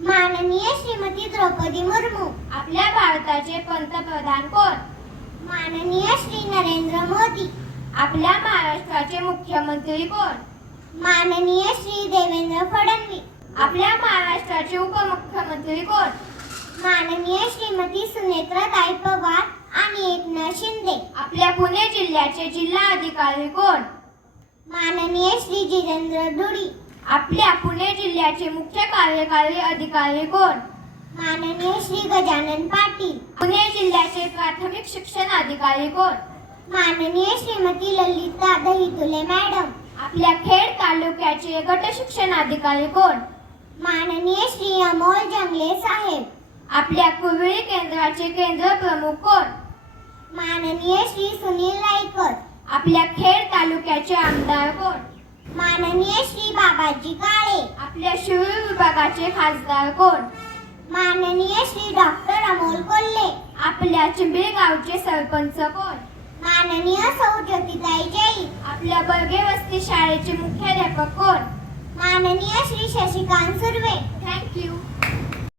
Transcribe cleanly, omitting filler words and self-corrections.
माननीय श्रीमती द्रौपदी मुर्मू. आपल्या भारताचे पंतप्रधान कोण? माननीय श्री नरेंद्र मोदी. आपल्या महाराष्ट्राचे मुख्यमंत्री कोण? माननीय श्री देवेंद्र फडणवीस. आपल्या महाराष्ट्राचे उपमुख्यमंत्री कोण? माननीय श्रीमती सुनेत्राताई पवार आणि एकनाथ शिंदे. आपल्या पुणे जिल्ह्याचे जिल्हा अधिकारी कोण? माननीय श्री जितेंद्र धुडी. आपल्या पुणे जिल्ह्याचे मुख्य कार्यकारी अधिकारी कोण? माननीय श्री गजानन पाटील. पुणे जिल्ह्याचे प्राथमिक शिक्षण अधिकारी कोण? माननीय श्रीमती ललिता दहितुले मॅडम. आपल्या खेड तालुक्याचे गट शिक्षण अधिकारी कोण? माननीय श्री अमोल जंगले साहेब. आपल्या कुरळी केंद्राचे केंद्र प्रमुख कोण? माननीय श्री सुनील राईकर. आपल्या खेड तालुक्याचे आमदार कोण? माननीय श्री बाबाजी काळे. आपल्या शिरूर विभागाचे खासदार कोण? माननीय श्री डॉक्टर अमोल कोल्हे. आपल्या चिंबळी गावचे सरपंच कोण? माननीय सौ ज्योतिताई जैन. आपल्या बर्गे वस्ती शाळेचे मुख्याध्यापक कोण? माननीय श्री शशिकांत सुर्वे. थँक्यू.